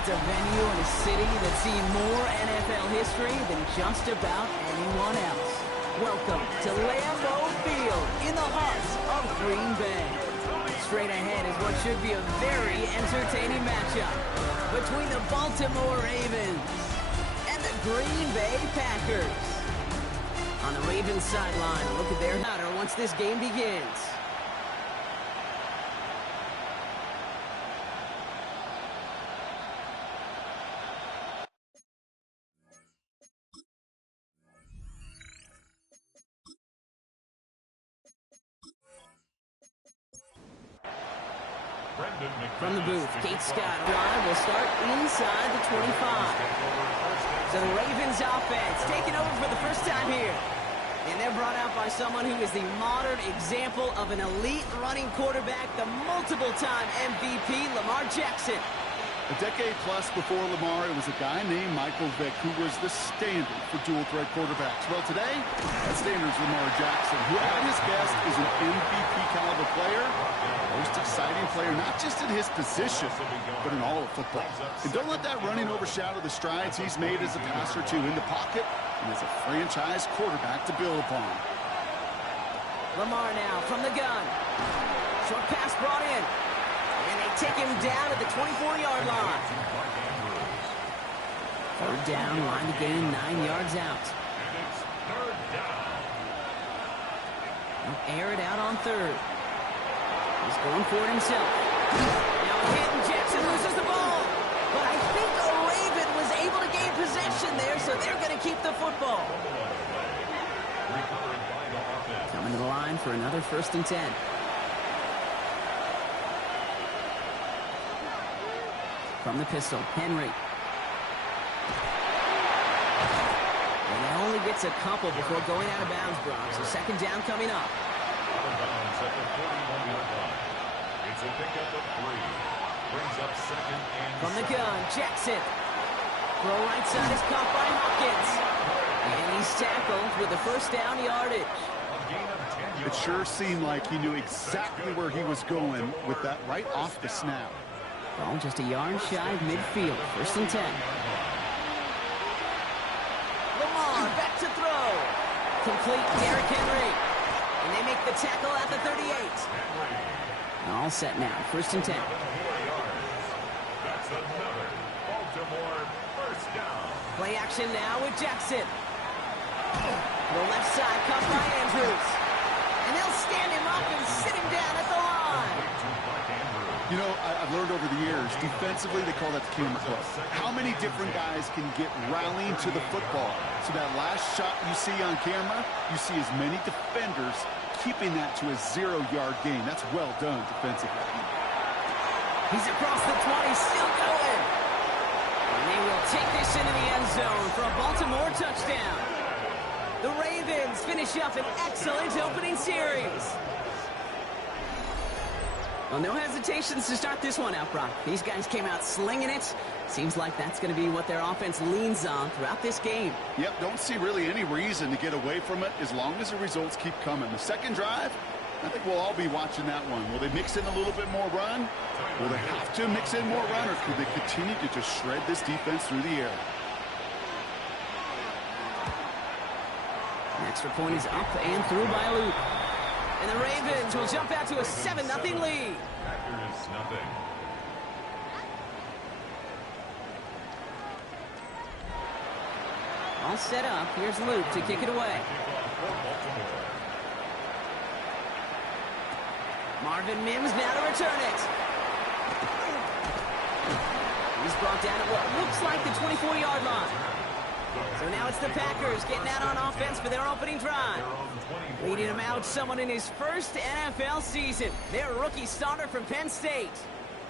It's a venue in a city that's seen more NFL history than just about anyone else. Welcome to Lambeau Field in the heart of Green Bay. Straight ahead is what should be a very entertaining matchup between the Baltimore Ravens and the Green Bay Packers. On the Ravens sideline, a look at their batter once this game begins. From the booth, Kate Scott drive will start inside the 25. So the Ravens offense taking over for the first time here. And they're brought out by someone who is the modern example of an elite running quarterback, the multiple-time MVP, Lamar Jackson. A decade plus before Lamar, it was a guy named Michael Vick who was the standard for dual-threat quarterbacks. Well, today, that standard is Lamar Jackson, who at his best is an MVP-caliber player, most exciting player, not just in his position, but in all of football. And don't let that running overshadow the strides he's made as a passer, too, in the pocket and as a franchise quarterback to build upon. Lamar now from the gun. Short pass brought in. And they take him down at the 24-yard line. Third down, line to gain 9 yards out. He'll air it out on third. He's going for it himself. Now a hit and Jackson loses the ball. But I think a Raven was able to gain possession there, so they're going to keep the football. Coming to the line for another 1st and 10. From the pistol, Henry. And he only gets a couple before going out of bounds, Brock. So 2nd down coming up. Out of bounds at the 41-yard line. It's a pickup of 3. Brings up 2nd and from the gun, Jackson. Throw right side is caught by Hopkins. And he's tackled with the 1st down yardage. It sure seemed like he knew exactly where he was going with that right off the snap. Ball just a yard shy of midfield. 1st and 10. Lamar back to throw. Complete Derrick Henry. And they make the tackle at the 38. All set now. 1st and 10. That's another Baltimore 1st down. Play action now with Jackson. The left side caught by Andrews. And they'll stand him up and sit him down at the line. You know, I've learned over the years, defensively, they call that the camera club. How many different guys can get rallying to the football? So that last shot you see on camera, you see as many defenders keeping that to a 0-yard gain. That's well done defensively. He's across the 20, still going. And they will take this into the end zone for a Baltimore touchdown. The Ravens finish up an excellent opening series. Well, no hesitations to start this one out, Brock. These guys came out slinging it. Seems like that's going to be what their offense leans on throughout this game. Yep, don't see really any reason to get away from it as long as the results keep coming. The 2nd drive, I think we'll all be watching that one. Will they mix in a little bit more run? Will they have to mix in more run, or could they continue to just shred this defense through the air? An extra point is up and through by Luke. And the Ravens will jump out to a 7-0 lead. Packers nothing. All set up. Here's Luke to kick it away. Marvin Mims now to return it. He's brought down at what looks like the 24-yard line. So now it's the Packers getting out on offense for their opening drive. Leading him out, someone in his 1st NFL season. Their rookie starter from Penn State.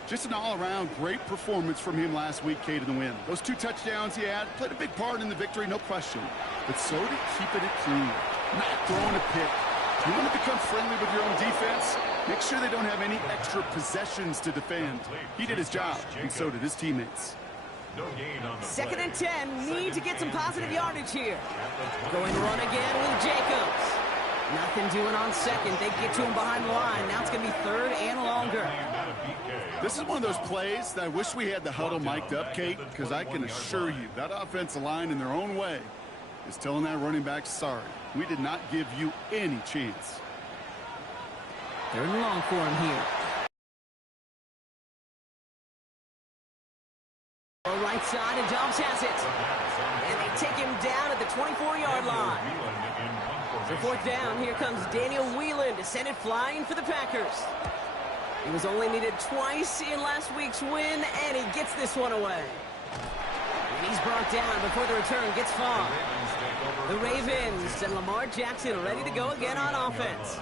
Just an all-around great performance from him last week, Kate, in the win. Those 2 touchdowns he had played a big part in the victory, no question. But so did keeping it clean, not throwing a pick. You want to become friendly with your own defense? Make sure they don't have any extra possessions to defend. He did his job, and so did his teammates. No gain on the 2nd play. and 10. Need to get some positive yardage here. Going to run again with Jacobs. Nothing doing on second. They get to him behind the line. Now it's going to be third and longer. This is one of those plays that I wish we had the huddle mic'd up, Kate, because I can assure you that offensive line in their own way is telling that running back, sorry, we did not give you any chance. Third and long for him here. Right side, and Dobbs has it. And they take him down at the 24-yard line. So fourth down, here comes Daniel Whelan to send it flying for the Packers. He was only needed twice in last week's win, and he gets this one away. And he's brought down before the return gets far. The Ravens and Lamar Jackson ready to go again on offense.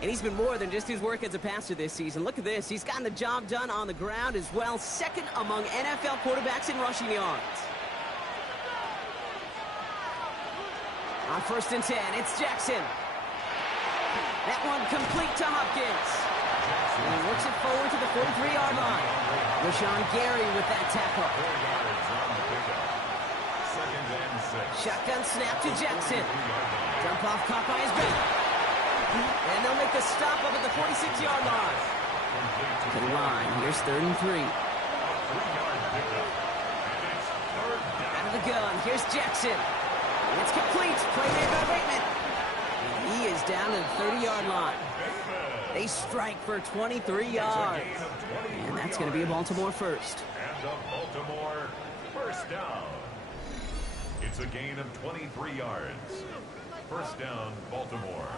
And he's been more than just his work as a passer this season. Look at this. He's gotten the job done on the ground as well. Second among NFL quarterbacks in rushing yards. On 1st and 10, it's Jackson. That one complete to Hopkins. And he works it forward to the 43-yard line. Rashawn Gary with that tackle. Shotgun snap to Jackson. Dump off caught by his back. And they'll make the stop up at the 46-yard line. To the line. Here's 3rd and 3. Out of the gun. Here's Jackson. It's complete. Play made by Bateman. And he is down to the 30-yard line. They strike for 23 yards. And that's going to be a Baltimore first. And the Baltimore first down. It's a gain of 23 yards. First down, Baltimore.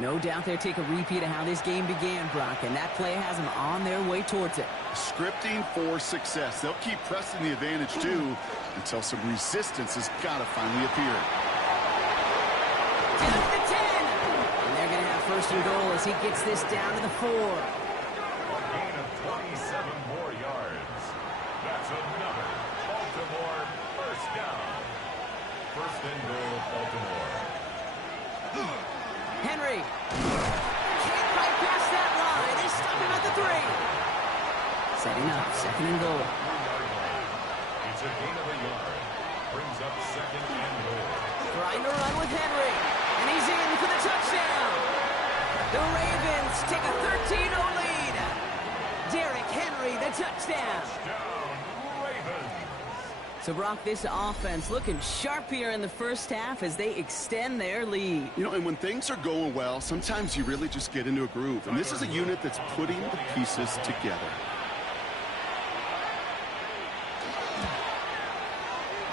No doubt they'll take a repeat of how this game began, Brock, and that play has them on their way towards it. Scripting for success. They'll keep pressing the advantage, too, until some resistance has got to finally appear. Down to the 10. And they're going to have 1st and goal as he gets this down to the 4. A gain of 27 more yards. That's another Baltimore first down. 1st and goal, Baltimore. Henry can't quite pass that line. They stop him at the 3. Setting up 2nd and goal. It's a gain of a yard. Brings up 2nd and goal. Trying to run with Henry. And he's in for the touchdown. The Ravens take a 13-0 lead. Derrick Henry, the touchdown. So, Brock, this offense looking sharp here in the first half as they extend their lead. You know, and when things are going well, sometimes you really just get into a groove. And this is a unit that's putting the pieces together.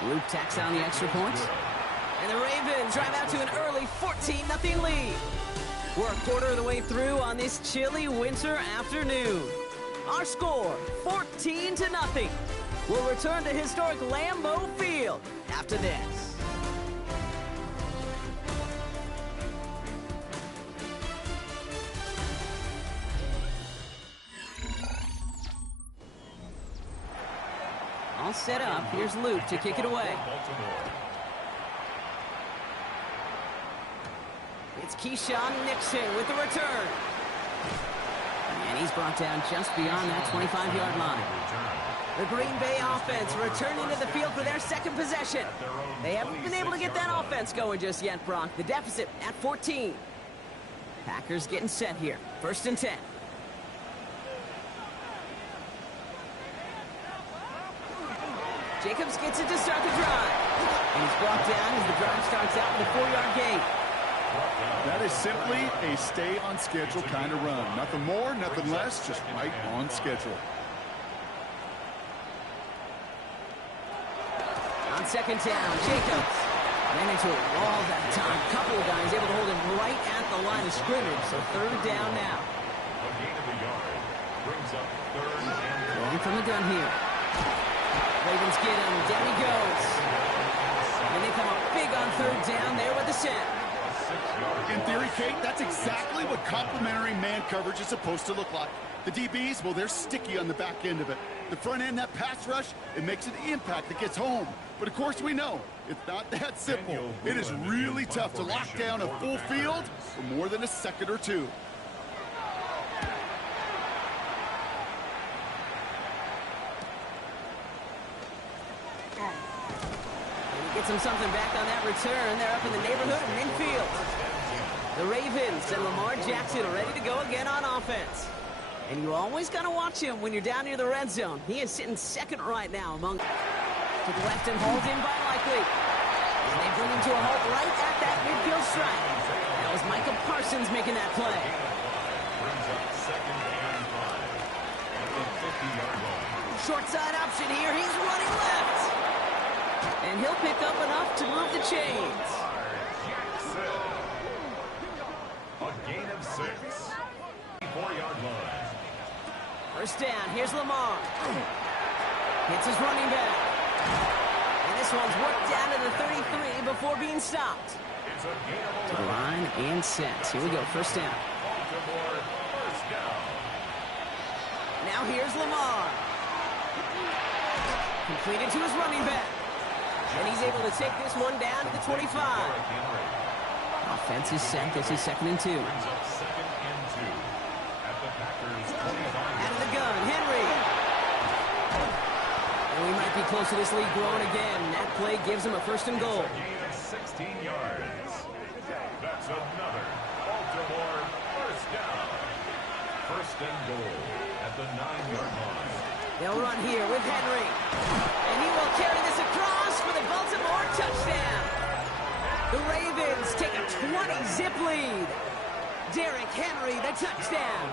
Luke tacks on the extra point. And the Ravens drive out to an early 14-0 lead. We're a quarter of the way through on this chilly winter afternoon. Our score, 14-0. We'll return to historic Lambeau Field after this. All set up. Here's Luke to kick it away. It's Keyshawn Nixon with the return. And he's brought down just beyond that 25-yard line. The Green Bay offense returning to the field for their second possession. They haven't been able to get that offense going just yet, Brock. The deficit at 14. Packers getting set here. 1st and 10. Jacobs gets it to start the drive. And he's brought down as the drive starts out with a 4-yard gain. That is simply a stay-on-schedule kind of run. Nothing more, nothing less, just right on schedule. On 2nd down, Jacobs ran into a wall that time. A couple of guys able to hold him right at the line of scrimmage. So 3rd down now. A gain of a yard. Brings up 3rd and Going from the gun here. Ravens get him. Down he goes. And they come up big on 3rd down there with the set. In theory, Kate, that's exactly what complementary man coverage is supposed to look like. The DBs, well, they're sticky on the back end of it. The front end, that pass rush, it makes an impact that gets home. But, of course, we know it's not that simple. It is really tough to lock down a full field for more than a second or two. Gets him something back on that return. They're up in the neighborhood of midfield. The Ravens and Lamar Jackson are ready to go again on offense. And you always got to watch him when you're down near the red zone. He is sitting second right now among... To the left and hauled in by Likely. And they bring him to a halt right at that midfield strike. That was Micah Parsons making that play. Brings up second and 5 at the 50-yard line. Short side option here. He's running left. And he'll pick up enough to move the chains. Jackson. A gain of 6. 4-yard line. First down. Here's Lamar. Hits his running back. And this one's worked down to the 33 before being stopped. It's a gain of 11. To the line and set. Here we go. First down. Baltimore, first down. Now here's Lamar. Completed to his running back. And he's able to take this one down to the 25. Offense is set. This is 2nd and 2. Brings up second and 2 at the Packers 25. Out of the gun, Henry. And we might be close to this lead growing again. That play gives him a 1st and goal. Gain of 16 yards. That's another Baltimore first down. 1st and goal at the 9-yard line. They'll run here with Henry. And he will carry this across for the Baltimore touchdown. The Ravens take a 20-zip lead. Derrick Henry, the touchdown.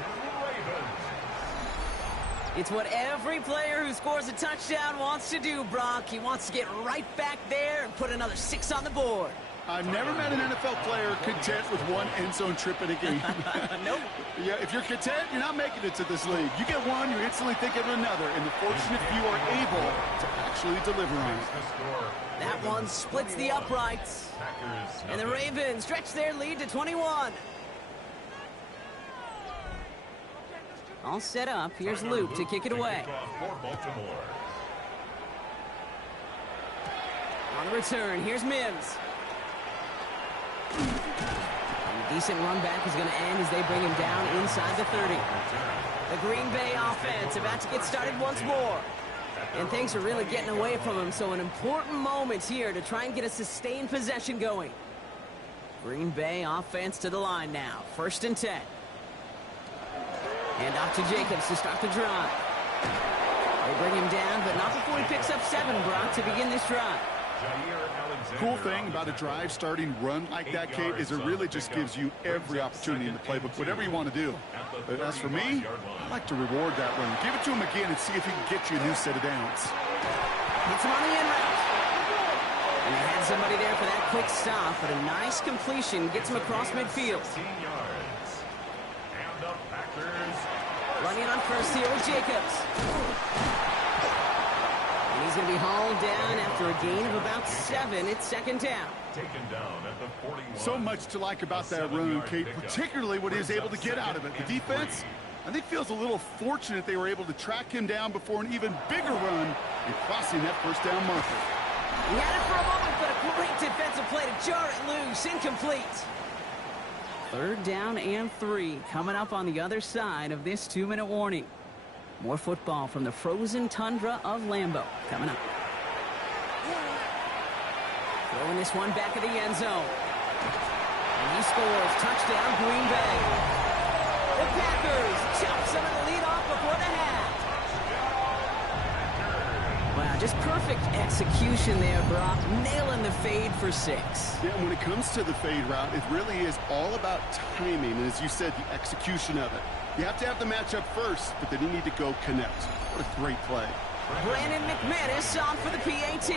It's what every player who scores a touchdown wants to do, Brock. He wants to get right back there and put another 6 on the board. I've never met an NFL player content with one end zone trip in a game. Nope. Yeah, if you're content, you're not making it to this league. You get one, you instantly think of another, and the fortunate few are able to actually deliver on it. That one splits the uprights. And the Ravens stretch their lead to 21. All set up. Here's Luke to kick it away. On the return, here's Mims. And a decent run back is going to end as they bring him down inside the 30. The Green Bay offense about to get started once more. And things are really getting away from him, so an important moment here to try and get a sustained possession going. Green Bay offense to the line now. 1st and 10. And off to Jacobs to start the drive. They bring him down, but not before he picks up 7, Brock, to begin this drive. Cool thing about a drive starting run like that, Kate, is it really just gives you every opportunity in the playbook, whatever you want to do. But as for me, I like to reward that run. Give it to him again and see if he can get you a new set of downs. Hits him on the in route. And they had somebody there for that quick stop, but a nice completion gets him across midfield. Running on first here with Jacobs. And he's going to be hauled down after a gain of about 7. It's 2nd down. Taken down at the 41. So much to like about that run, Kate, particularly what he was able to get out of it. The defense, I think, feels a little fortunate they were able to track him down before an even bigger run and crossing that 1st down marker. He had it for a moment, but a great defensive play to jar it loose. Incomplete. 3rd down and 3 coming up on the other side of this 2-minute warning. More football from the frozen tundra of Lambeau coming up. Throwing this one back of the end zone. And he scores. Touchdown, Green Bay. The Packers chop some of the lead off before the half. Wow, just perfect execution there, Brock. Nailing the fade for 6. Yeah, and when it comes to the fade route, it really is all about timing, and as you said, the execution of it. You have to have the matchup first, but then you need to go connect. What a great play. Brandon McManus on for the PAT.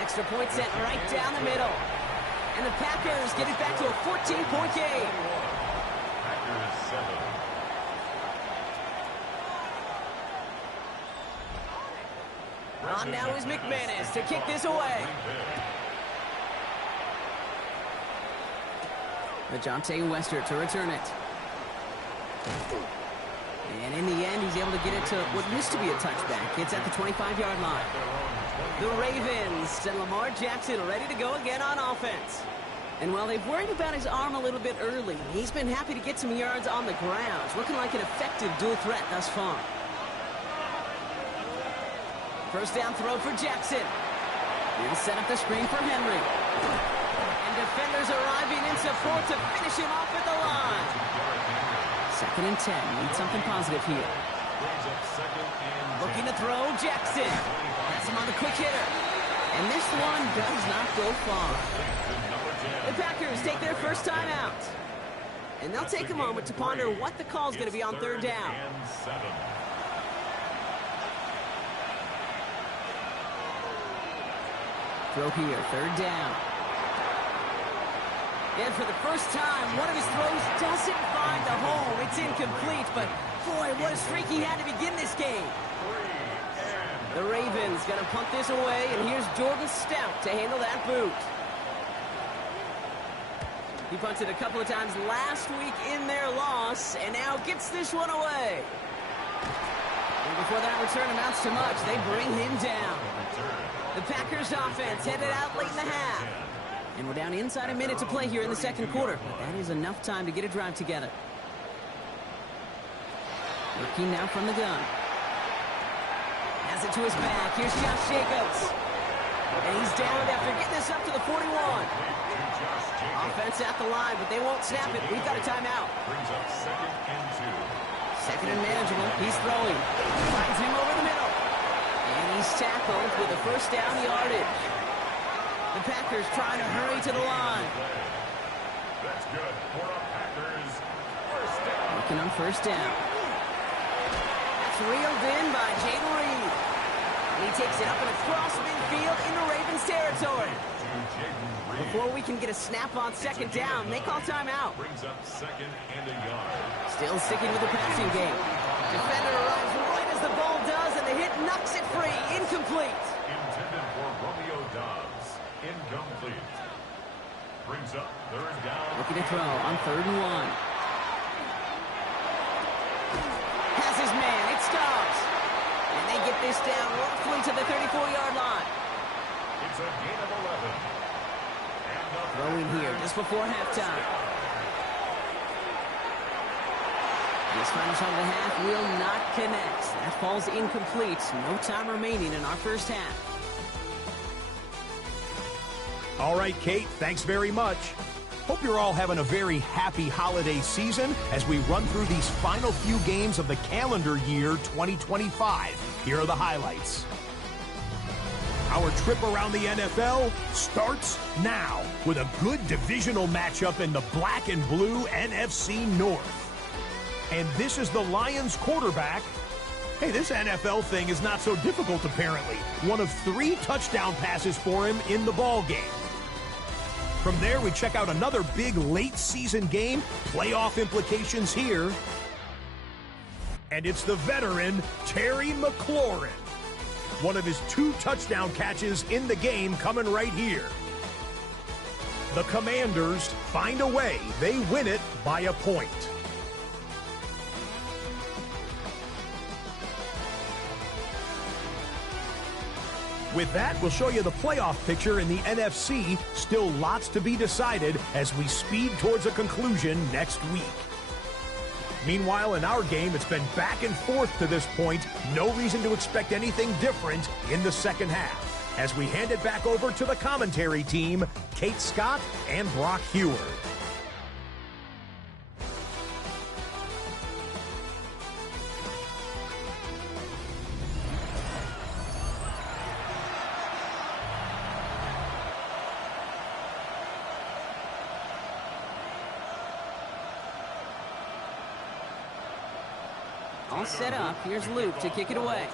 Extra point set right down the middle. And the Packers get it back to a 14-point game. Packers 7. On now is McManus to kick this away. Ajante Westert to return it. And in the end, he's able to get it to what used to be a touchback. It's at the 25-yard line. The Ravens and Lamar Jackson are ready to go again on offense. And while they've worried about his arm a little bit early, he's been happy to get some yards on the ground. Looking like an effective dual threat thus far. First down throw for Jackson. He'll set up the screen for Henry. And defenders arriving in support to finish him off at the line. 2nd and 10. Need something positive here. Looking to throw, Jackson. Has him on the quick hitter. And this one does not go far. The Packers take their first time out. And they'll take a moment to ponder what the call is going to be on 3rd down. Throw here, 3rd down. And for the first time, one of his throws doesn't find the hole. It's incomplete, but boy, what a streak he had to begin this game. The Ravens going to punt this away, and here's Jordan Stout to handle that boot. He punted a couple of times last week in their loss, and now gets this one away. And before that return amounts to much, they bring him down. The Packers offense headed out late in the half. And we're down inside a minute to play here in the 2nd quarter. But that is enough time to get a drive together. Working now from the gun. Has it to his back. Here's Josh Jacobs. And he's down after getting this up to the 41. Offense at the line, but they won't snap it. We've got a timeout. Brings up 2nd and 2. 2nd and manageable. He's throwing. Finds him over the middle. And he's tackled with a first down yardage. The Packers trying to hurry to the line. That's good for a Packers first down. Looking on 1st down. That's reeled in by Jayden Reed. And he takes it up and across midfield into Ravens territory. Before we can get a snap on 2nd down, they call timeout. Brings up 2nd and a yard. Still sticking with the passing game. Defender arrives right as the ball does, and the hit knocks it free. Incomplete. Intended for Romeo Doubs. Incomplete. Brings up 3rd down. Looking to throw on 3rd and 1. Has his man. It stops. And they get this down roughly to the 34-yard line. It's a gain of 11. Throwing here just before halftime. This final shot of the half will not connect. That falls incomplete. No time remaining in our first half. All right, Kate, thanks very much. Hope you're all having a very happy holiday season as we run through these final few games of the calendar year 2025. Here are the highlights. Our trip around the NFL starts now with a good divisional matchup in the black and blue NFC North. And this is the Lions quarterback. Hey, this NFL thing is not so difficult, apparently. One of 3 touchdown passes for him in the ball game. From there, we check out another big late-season game, playoff implications here. And it's the veteran, Terry McLaurin. One of his 2 touchdown catches in the game coming right here. The Commanders find a way. They win it by a point. With that, we'll show you the playoff picture in the NFC. Still lots to be decided as we speed towards a conclusion next week. Meanwhile, in our game, it's been back and forth to this point. No reason to expect anything different in the second half. As we hand it back over to the commentary team, Kate Scott and Brock Heward. All set up. Here's Luke to kick it away.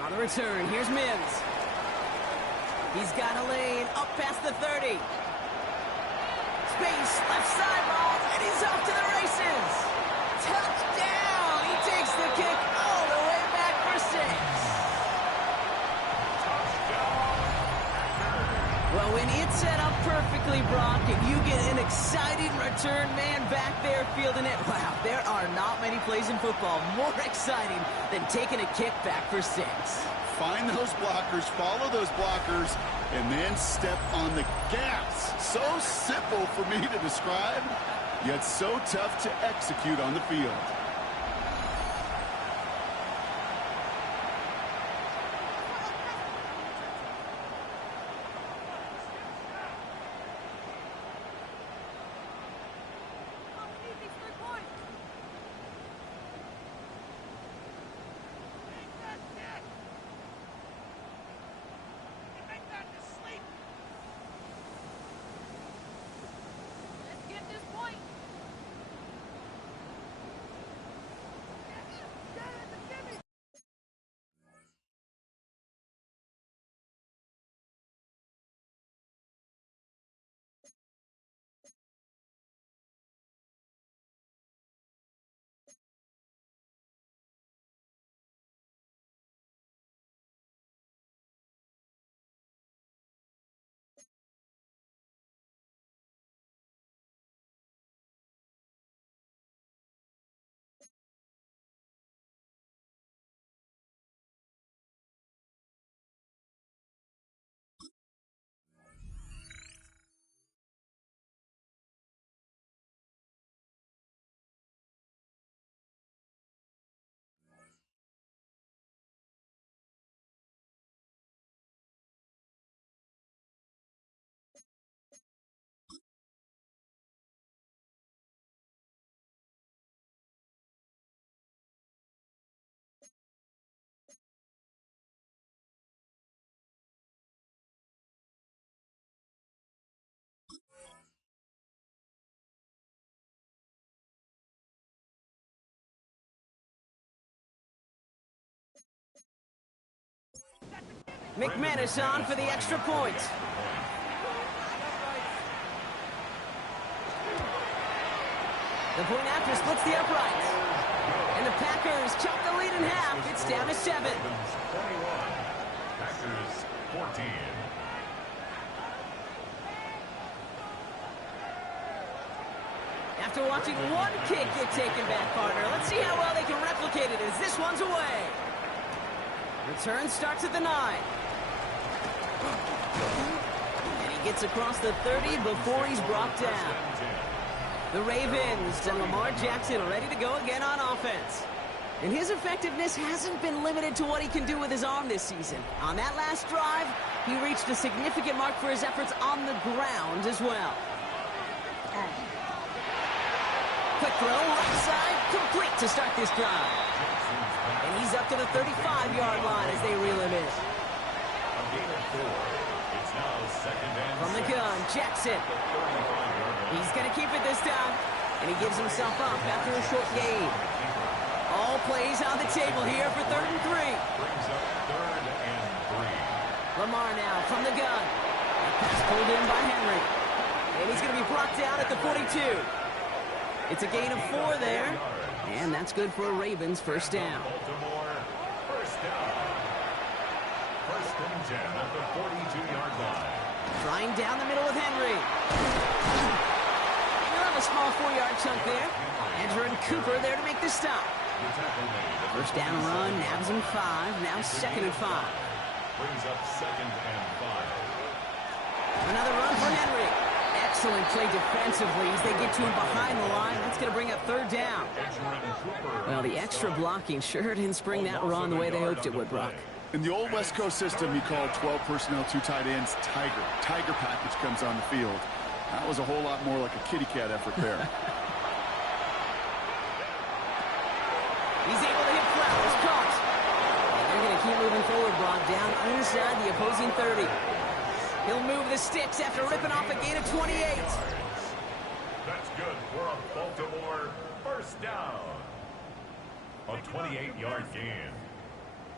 On the return, here's Mims. He's got a lane up past the 30. Space, left sideline, and he's off to the races. Touchdown! He takes the kick all the way back for 6. Well, when it's set up perfectly, Brock, and you get an exciting return man back there fielding it, wow, there are not many plays in football more exciting than taking a kick back for 6. Find those blockers, follow those blockers, and then step on the gas. So simple for me to describe, yet so tough to execute on the field. McManus on for the extra point. The point after splits the uprights. And the Packers chop the lead in half. It's down to 7. 21. Packers 14. After watching one kick get taken back, partner, let's see how well they can replicate it as this one's away. Return starts at the 9. And he gets across the 30 before he's brought down. The Ravens and Lamar Jackson ready to go again on offense. And his effectiveness hasn't been limited to what he can do with his arm this season. On that last drive, he reached a significant mark for his efforts on the ground as well. Quick throw, right side, complete to start this drive. And he's up to the 35-yard line as they reel him in. From the gun, Jackson. He's going to keep it this time. And he gives himself up after a short gain. All plays on the table here for 3rd and 3. Brings up 3rd and 3. Lamar now from the gun. Pass pulled in by Henry. And he's going to be brought down at the 42. It's a gain of 4 there. And that's good for a Ravens first down. Baltimore, first down. 1st and 10 at the 42-yard line. Trying down the middle with Henry. He'll have a small 4-yard chunk there. Andrew and Cooper there to make the stop. First down run, nabs him 5. Now 2nd and 5. Brings up 2nd and 5. Another run for Henry. Excellent play defensively as they get to him behind the line. That's going to bring up 3rd down. Well, the extra blocking sure didn't spring that run the way they hoped it would, Brock. In the old West Coast system, you call 12 personnel, 2 tight ends, Tiger. Tiger package comes on the field. That was a whole lot more like a kitty cat effort there. He's able to hit Flowers, caught. And they're going to keep moving forward, Brock, down inside the opposing 30. He'll move the sticks after ripping off a gain of 28. That's good for a Baltimore first down. A 28-yard gain.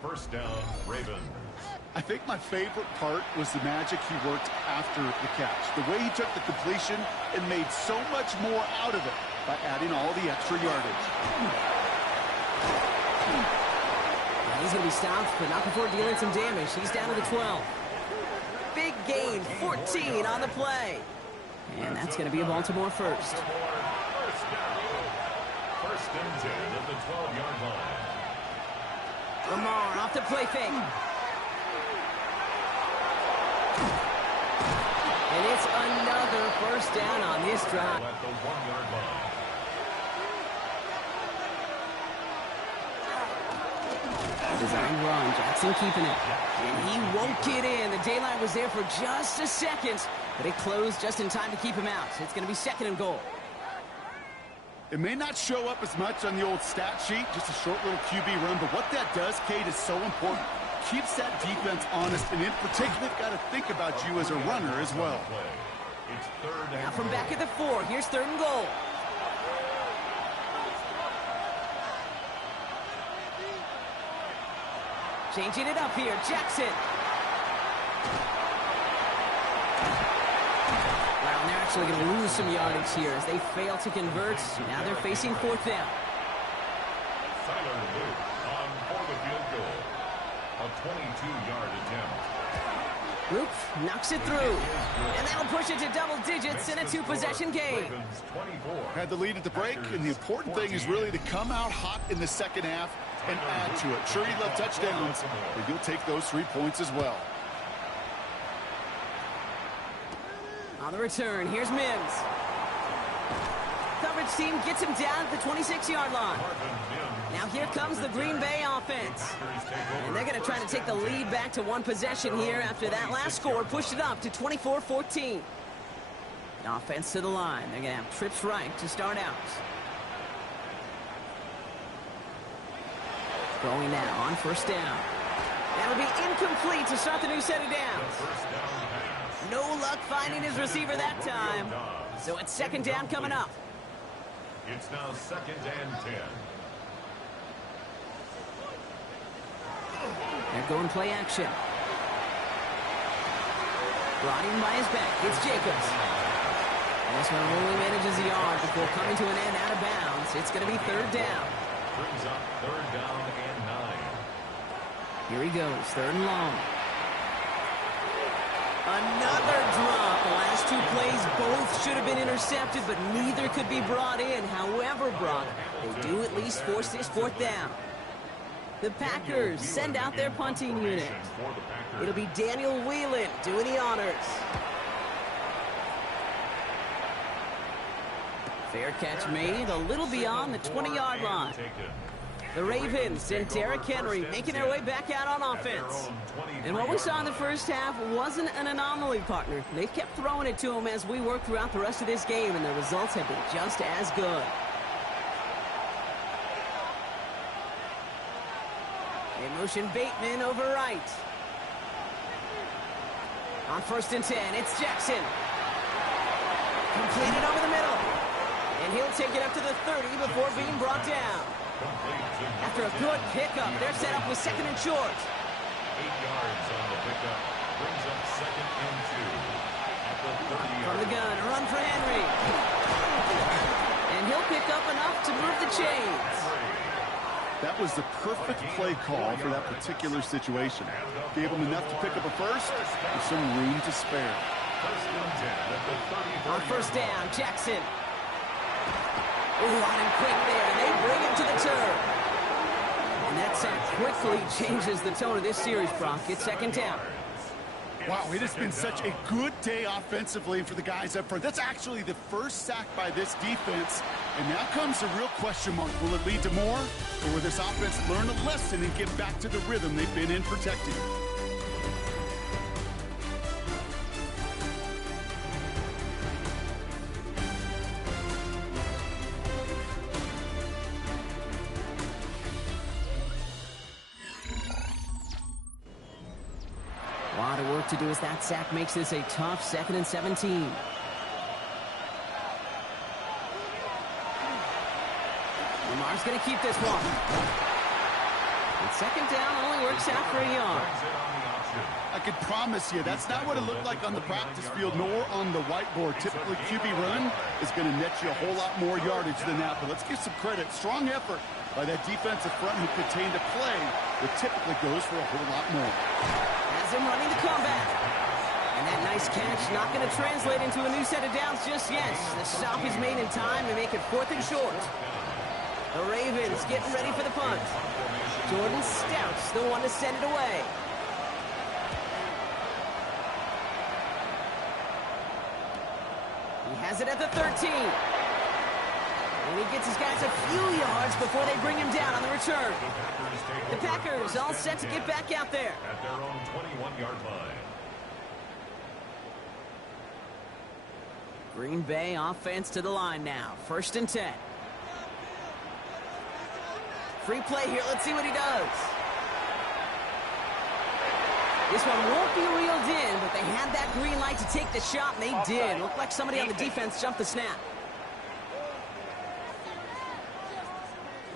First down, Ravens. I think my favorite part was the magic he worked after the catch. The way he took the completion and made so much more out of it by adding all the extra yardage. He's going to be stopped, but not before dealing some damage. He's down to the 12. Big gain, 14 on the play. And that's going to be a Baltimore first. First down. 1st and 10 at the 12-yard line. Lamar off the play fake. And it's another first down on this drive. At the 1-yard line. Design run, Jackson keeping it. And he won't get in. The daylight was there for just a second, but it closed just in time to keep him out. So it's going to be 2nd and goal. It may not show up as much on the old stat sheet, just a short little QB run, but what that does, Kate, is so important. Keeps that defense honest, and in particular, they've got to think about you as a runner as well. It's 3rd and Now from back at the 4, here's 3rd and goal. Changing it up here, Jackson. Well, and they're actually going to lose some yardage here as they fail to convert. Now they're facing 4th down. Tyler Luke on for the field goal. A 22-yard attempt. Luke knocks it through. And that'll push it to double digits in a 2-possession game. Ravens 24. Had the lead at the break, and the important thing is really to come out hot in the second half and add to it. Sure, you love touchdowns, but you'll take those 3 points as well. On the return, here's Mims. Coverage team gets him down at the 26-yard line. Now here comes the Green Bay offense. And they're going to try to take the lead back to 1 possession here after that last score pushed it up to 24-14. Offense to the line. They're going to have trips right to start out. Going now on 1st down. That'll be incomplete to start the new set of downs. No luck finding his receiver that time. So it's 2nd down coming up. It's now 2nd and 10. They're going play action. Brought in by his back. It's Jacobs. And this one only manages a yard before coming to an end out of bounds. It's going to be third down. Brings up third down and 9. Here he goes, third and long. Another drop. The last two plays both should have been intercepted, but neither could be brought in. However, Brock, they do at least force this fourth down. The Packers send out their punting unit. It'll be Daniel Whelan doing the honors. Fair catch made, a little beyond the 20-yard line. The Ravens and Derrick Henry making their way back out on offense. And what we saw in the first half wasn't an anomaly, partner. They've kept throwing it to him as we work throughout the rest of this game, and the results have been just as good. They motion Bateman over right. On 1st and 10, it's Jackson. Completed over the middle. And he'll take it up to the 30 before being brought down. After a good pickup, they're set up with 2nd and short. 8 yards on the pickup. Brings up 2nd and 2. At the 30-yard From the gun, a run for Henry. And he'll pick up enough to move the chains. That was the perfect play call for that particular situation. Gave him enough to pick up a first with some room to spare. On 1st down, Jackson. Ooh, on him quick there, and they bring him to the turf. And that sack quickly changes the tone of this series, Brock. It's 2nd down. Wow, it has been such a good day offensively for the guys up front. That's actually the first sack by this defense. And now comes the real question mark. Will it lead to more? Or will this offense learn a lesson and get back to the rhythm they've been in protecting? A lot of work to do as that sack makes this a tough 2nd and 17. Lamar's going to keep this one. And 2nd down only works out for a yard. I could promise you that's not what it looked like on the practice field nor on the whiteboard. Typically, QB run is going to net you a whole lot more yardage than that. But let's give some credit. Strong effort by that defensive front who contained a play that typically goes for a whole lot more. Has him running the comeback. And that nice catch not going to translate into a new set of downs just yet. The stop is made in time to make it 4th and short. The Ravens getting ready for the punt. Jordan Stout's the one to send it away. He has it at the 13. And he gets his guys a few yards before they bring him down on the return. The Packers all set to get back out there. At their own 21-yard line. Green Bay offense to the line now. 1st and 10. Free play here. Let's see what he does. This one won't be reeled in, but they had that green light to take the shot, and they did. Looked like somebody on the defense jumped the snap.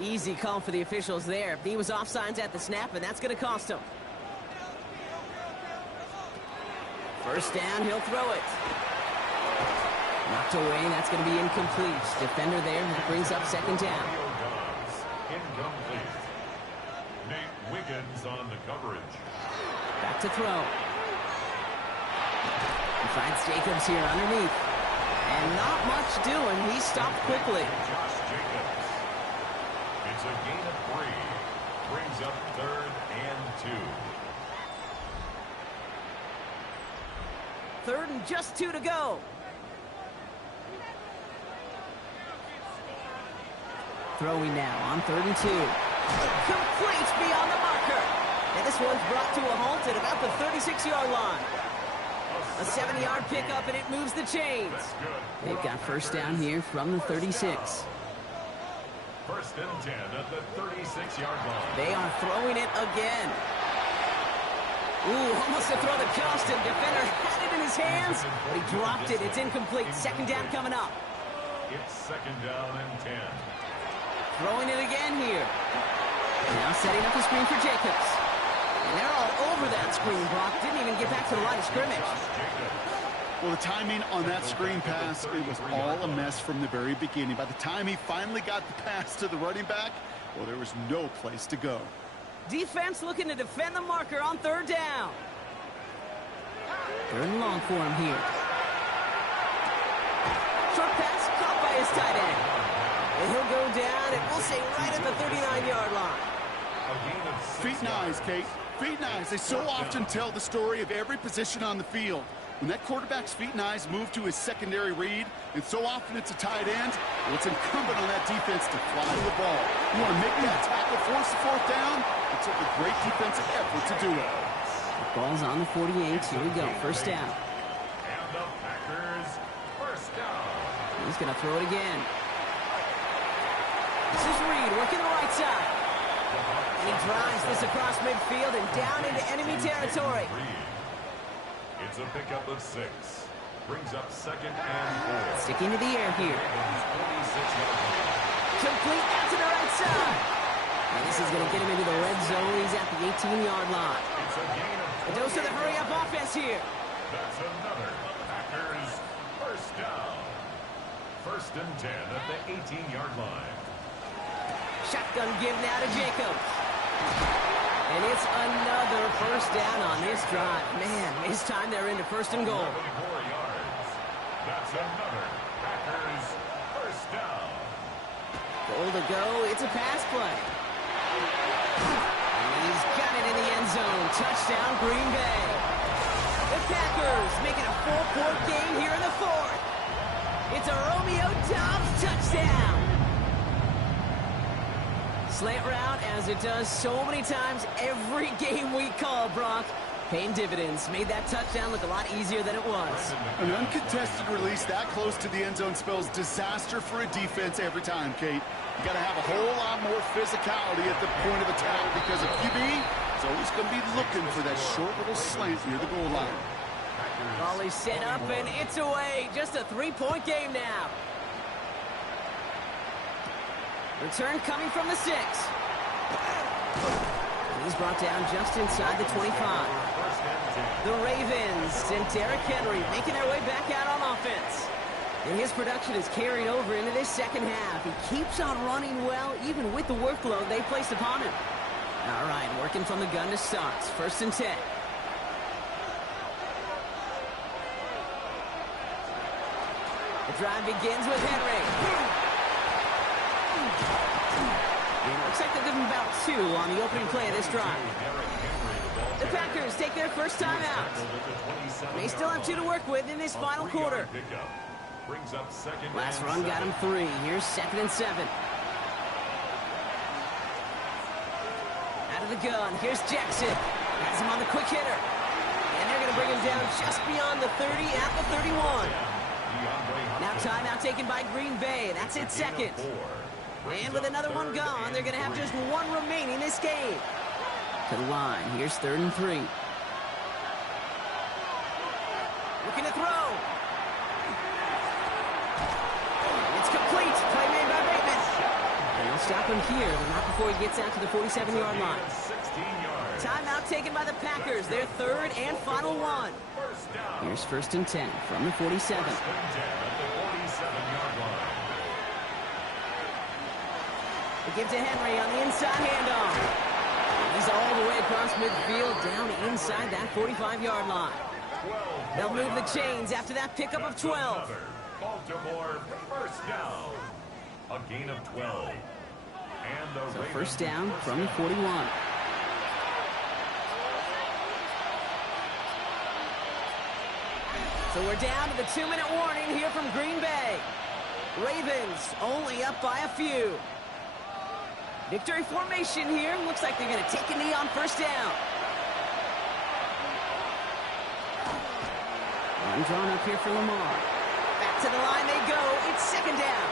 Easy call for the officials there. He was offsides at the snap, and that's going to cost him. 1st down, he'll throw it. Knocked away, that's going to be incomplete. Defender there, that brings up 2nd down. Incomplete. Nate Wiggins on the coverage. Back to throw. He finds Jacobs here underneath. And not much doing. He stopped quickly. Josh Jacobs. It's a gain of 3. Brings up 3rd and 2. 3rd and just 2 to go. Throwing now on 3rd and 2. Complete beyond the marker. And this one's brought to a halt at about the 36-yard line. A 7-yard pickup, and it moves the chains. They've got 1st down here from the 36. 1st and 10 at the 36-yard line. They are throwing it again. Ooh, almost a throw that cost him. Defender had it in his hands, but he dropped it. It's incomplete. 2nd down coming up. It's 2nd down and 10. Throwing it again here. Now setting up a screen for Jacobs. And they're all over that screen, Brock. Didn't even get back to the line of scrimmage. Well, the timing on that screen pass, it was all a mess from the very beginning. By the time he finally got the pass to the running back, well, there was no place to go. Defense looking to defend the marker on third down. Third and long for him here. Short pass caught by his tight end. And he'll go down, and we'll say right at the 39-yard line. Feet and eyes, Kate. Feet and eyes. They so often tell the story of every position on the field. When that quarterback's feet and eyes move to his secondary read, and so often it's a tight end, well, it's incumbent on that defense to fly to the ball. You want to make that tackle, force the fourth down? It took a great defensive effort to do it. The ball's on the 48. Here we go. First down. And the Packers, first down. He's going to throw it again. This is Reed working the right side. And he drives this across midfield and down into enemy territory. It's a pickup of 6. Brings up second and 4. Sticking to the air here. Complete out to the right side. And this is going to get him into the red zone. He's at the 18-yard line. It's a gain A of dose of the hurry-up offense here. That's another Packers first down. First and 10 at the 18-yard line. Shotgun give now to Jacobs. And it's another first down on this drive. Man, this time they're into first and goal. 4 yards. That's another Packers first down. Goal to go. It's a pass play. And he's got it in the end zone. Touchdown, Green Bay. The Packers making a 4-point game here in the fourth. It's a Romeo Doubs touchdown. Slant route, as it does so many times every game we call, Brock. Paying dividends. Made that touchdown look a lot easier than it was. An uncontested release that close to the end zone spells disaster for a defense every time, Kate. You got to have a whole lot more physicality at the point of attack because a QB is always going to be looking for that short little slant near the goal line. Ball is set up, and it's away. Just a 3-point game now. Return coming from the 6. He's brought down just inside the 25. The Ravens and Derrick Henry making their way back out on offense. And his production is carried over into this second half. He keeps on running well, even with the workload they placed upon him. All right, working from the gun to start. First and 10. The drive begins with Henry. And it looks like they'll give him about 2 on the opening play of this drive. The Packers take their first time out. They still have 2 to work with in this final quarter. Last run got him 3. Here's second and 7. Out of the gun. Here's Jackson. Has him on the quick hitter. And they're going to bring him down just beyond the 30 at the 31. Now timeout taken by Green Bay. That's its second. And with another one gone, they're going to have just 1 remaining this game. To the line. Here's third and 3. Looking to throw. It's complete. Play made by Bateman. And they'll stop him here, but not before he gets out to the 47-yard line. Timeout taken by the Packers. Their third and final one. Here's first and 10 from the 47. They give to Henry on the inside handoff. He's all the way across midfield, down inside that 45-yard line. They'll move the chains after that pickup of 12. Baltimore first down. A gain of 12. And the So first down from the 41. So we're down to the 2-minute warning here from Green Bay. Ravens only up by a few. Victory formation here. Looks like they're going to take a knee on first down. Run drawn up here for Lamar. Back to the line they go. It's second down.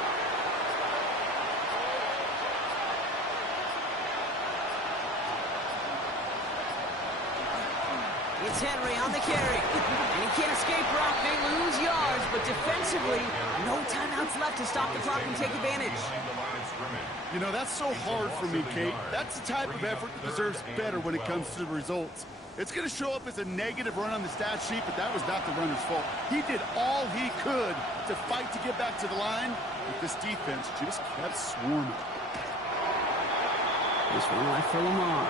It's Henry on the carry. And he can't escape Brock. They lose yards, but defensively, no timeouts left to stop the clock and take advantage. You know, that's so hard for me, Kate. That's the type of effort that deserves better when it comes to the results. It's going to show up as a negative run on the stat sheet, but that was not the runner's fault. He did all he could to fight to get back to the line, but this defense just kept swarming. This one left for Lamar.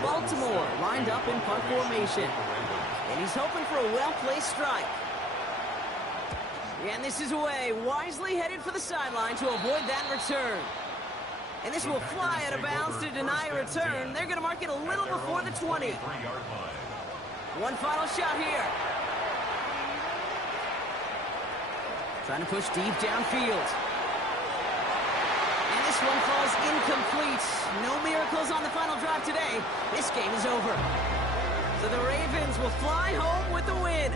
Baltimore lined up in punt formation. And he's hoping for a well-placed strike. And this is away. Wisely headed for the sideline to avoid that return. And this will fly out of bounds to deny a return. They're going to mark it a little before the 20. One final shot here. Trying to push deep downfield. And this one falls incomplete. No miracles on the final drive today. This game is over. So the Ravens will fly home with the win.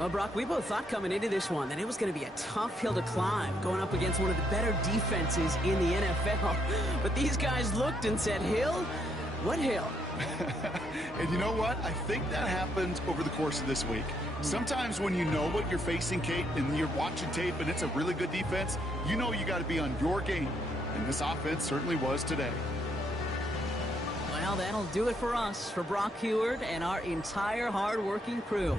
Well, Brock, we both thought coming into this one that it was going to be a tough hill to climb, going up against one of the better defenses in the NFL. But these guys looked and said, Hill? What hill? And you know what? I think that happened over the course of this week. Sometimes when you know what you're facing, Kate, and you're watching tape and it's a really good defense, you know you got to be on your game. And this offense certainly was today. Well, that'll do it for us, for Brock Huard and our entire hard-working crew.